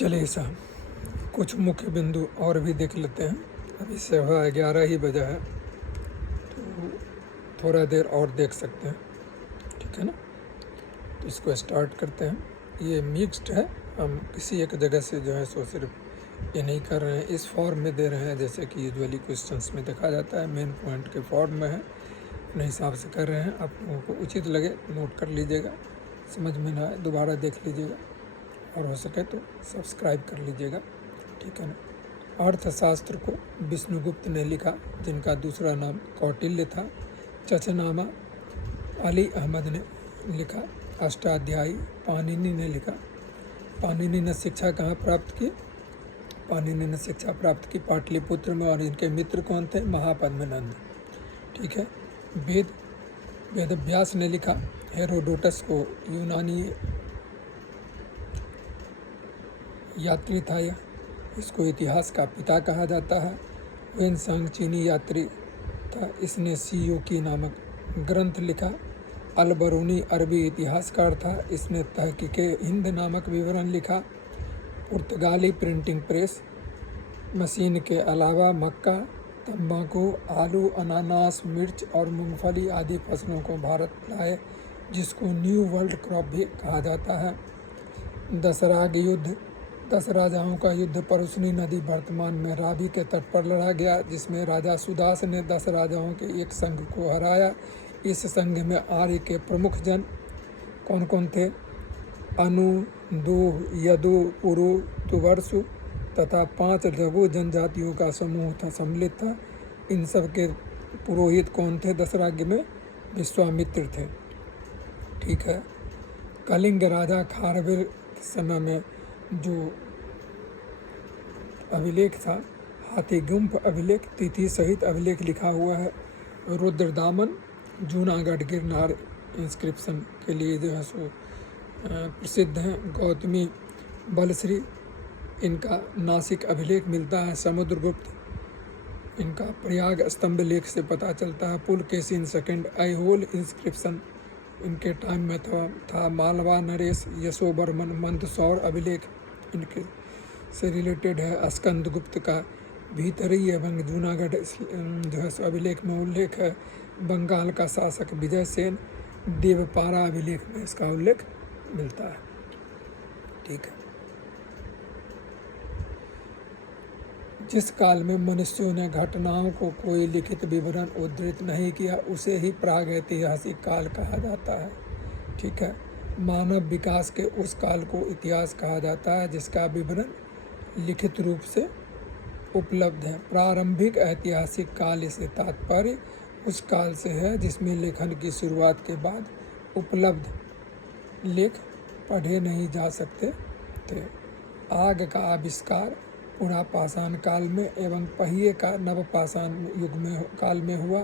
चलिए साहब, कुछ मुख्य बिंदु और भी देख लेते हैं। अभी 11:15 ही बजा है, तो थोड़ा देर और देख सकते हैं, ठीक है ना। तो इसको स्टार्ट करते हैं। ये मिक्स्ड है, हम किसी एक जगह से जो है सो सिर्फ ये नहीं कर रहे हैं, इस फॉर्म में दे रहे हैं जैसे कि यूजुअली क्वेश्चंस में देखा जाता है। मेन पॉइंट के फॉर्म में है, अपने हिसाब से कर रहे हैं। आप लोगों को उचित लगे नोट कर लीजिएगा, समझ में ना आए दोबारा देख लीजिएगा, और हो सके तो सब्सक्राइब कर लीजिएगा, ठीक है ना। अर्थशास्त्र को विष्णुगुप्त ने लिखा, जिनका दूसरा नाम कौटिल्य था। चचनामा अली अहमद ने लिखा। अष्टाध्यायी पाणिनि ने लिखा। पाणिनि ने शिक्षा कहाँ प्राप्त की? पाणिनि ने शिक्षा प्राप्त की पाटलिपुत्र में, और इनके मित्र कौन थे? महापद्मनंद, ठीक है। वेदव्यास ने लिखा। हेरोडोटस को यूनानी यात्री था यह, इसको इतिहास का पिता कहा जाता है। वेनसांग चीनी यात्री था, इसने सियोकी नामक ग्रंथ लिखा। अलबरूनी अरबी इतिहासकार था, इसने तहकीके हिंद नामक विवरण लिखा। पुर्तगाली प्रिंटिंग प्रेस मशीन के अलावा मक्का, तंबाकू, आलू, अनानास, मिर्च और मूंगफली आदि फसलों को भारत लाए, जिसको न्यू वर्ल्ड क्रॉप भी कहा जाता है। दसराग युद्ध, 10 राजाओं का युद्ध परुसनी नदी वर्तमान में रावी के तट पर लड़ा गया, जिसमें राजा सुदास ने 10 राजाओं के एक संघ को हराया। इस संघ में आर्य के प्रमुख जन कौन कौन थे? अनु, दूह, यदु, पुरु, तुवर्सु तथा 5 लघु जनजातियों का समूह था सम्मिलित था। इन सब के पुरोहित कौन थे? दशराज्य में विश्वामित्र थे, ठीक है। कलिंग राजा खारवेल के समय में जो अभिलेख था, हाथीगुम्फ अभिलेख, तिथि सहित अभिलेख लिखा हुआ है। रुद्रदामन जूनागढ़ गिरनार इंस्क्रिप्शन के लिए जो है सो प्रसिद्ध हैं। गौतमी बलश्री, इनका नासिक अभिलेख मिलता है। समुद्रगुप्त, इनका प्रयाग स्तंभ लेख से पता चलता है। पुलकेशिन सेकंड ऐहोल इंस्क्रिप्शन इनके टाइम में था। मालवा नरेश यशोवर्मन मंदसौर अभिलेख इनके से रिलेटेड है। स्कंदगुप्त का भीतरी एवं जूनागढ़ जो है अभिलेख में उल्लेख है। बंगाल का शासक विजय सेन, देवपारा अभिलेख में इसका उल्लेख मिलता है, ठीक है। जिस काल में मनुष्यों ने घटनाओं को कोई लिखित विवरण उद्धृत नहीं किया, उसे ही प्रागैतिहासिक काल कहा जाता है, ठीक है। मानव विकास के उस काल को इतिहास कहा जाता है जिसका विवरण लिखित रूप से उपलब्ध है। प्रारंभिक ऐतिहासिक काल से तात्पर्य उस काल से है जिसमें लेखन की शुरुआत के बाद उपलब्ध लेख पढ़े नहीं जा सकते थे। आग का आविष्कार पुरापाषाण काल में एवं पहिए का नवपाषाण युग में काल में हुआ।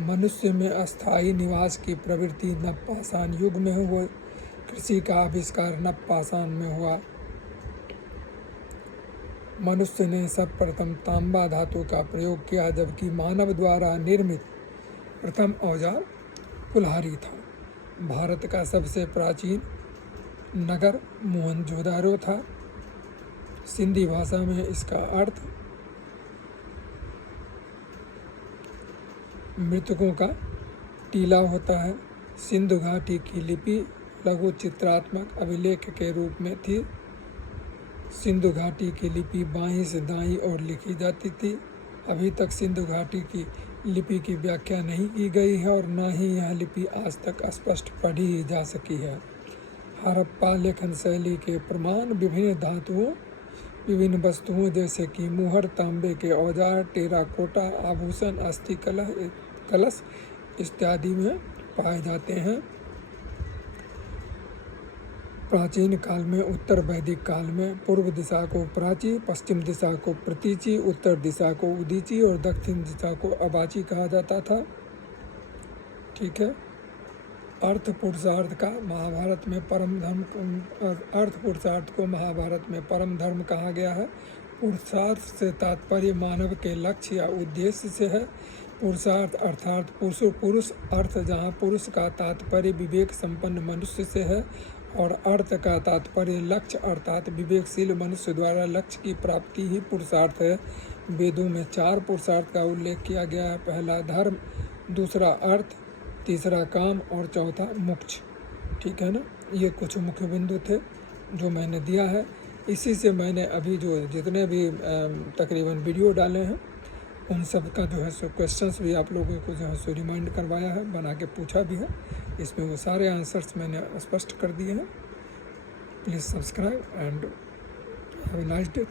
मनुष्य में अस्थायी निवास की प्रवृत्ति नवपाषाण युग में हुई। कृषि का आविष्कार नवपाषाण में हुआ। मनुष्य ने सर्वप्रथम तांबा धातु का प्रयोग किया, जबकि मानव द्वारा निर्मित प्रथम औजार कुल्हाड़ी था। भारत का सबसे प्राचीन नगर मोहनजोदारो था। सिंधी भाषा में इसका अर्थ मृतकों का टीला होता है। सिंधु घाटी की लिपि लघु चित्रात्मक अभिलेख के रूप में थी। सिंधु घाटी की लिपि बाईं से दाईं ओर लिखी जाती थी। अभी तक सिंधु घाटी की लिपि की व्याख्या नहीं की गई है और न ही यह लिपि आज तक स्पष्ट पढ़ी ही जा सकी है। हड़प्पा लेखन शैली के प्रमाण विभिन्न धातुओं, विभिन्न वस्तुओं जैसे कि मुहर, तांबे के औजार, टेराकोटा, आभूषण, अस्थि कलश इत्यादि में पाए जाते हैं। प्राचीन काल में, उत्तर वैदिक काल में पूर्व दिशा को प्राची, पश्चिम दिशा को प्रतीची, उत्तर दिशा को उदीची और दक्षिण दिशा को अवाची कहा जाता था, ठीक है। अर्थ पुरुषार्थ का महाभारत में परम धर्म, अर्थ पुरुषार्थ को महाभारत में परम धर्म कहा गया है। पुरुषार्थ से तात्पर्य मानव के लक्ष्य या उद्देश्य से है। पुरुषार्थ अर्थात पुरुष अर्थ, जहाँ पुरुष का तात्पर्य विवेक संपन्न मनुष्य से है और अर्थ का तात्पर्य लक्ष्य अर्थात विवेकशील मनुष्य द्वारा लक्ष्य की प्राप्ति ही पुरुषार्थ है। वेदों में 4 पुरुषार्थ का उल्लेख किया गया है। पहला धर्म, दूसरा अर्थ, तीसरा काम और चौथा मोक्ष। ठीक है ना। ये कुछ मुख्य बिंदु थे जो मैंने दिया है। इसी से मैंने अभी जो जितने भी तकरीबन वीडियो डाले हैं उन सब का जो है सो क्वेश्चंस भी आप लोगों को जो है सो रिमाइंड करवाया है, बना के पूछा भी है। इसमें वो सारे आंसर्स मैंने स्पष्ट कर दिए हैं। Please subscribe and have a nice day.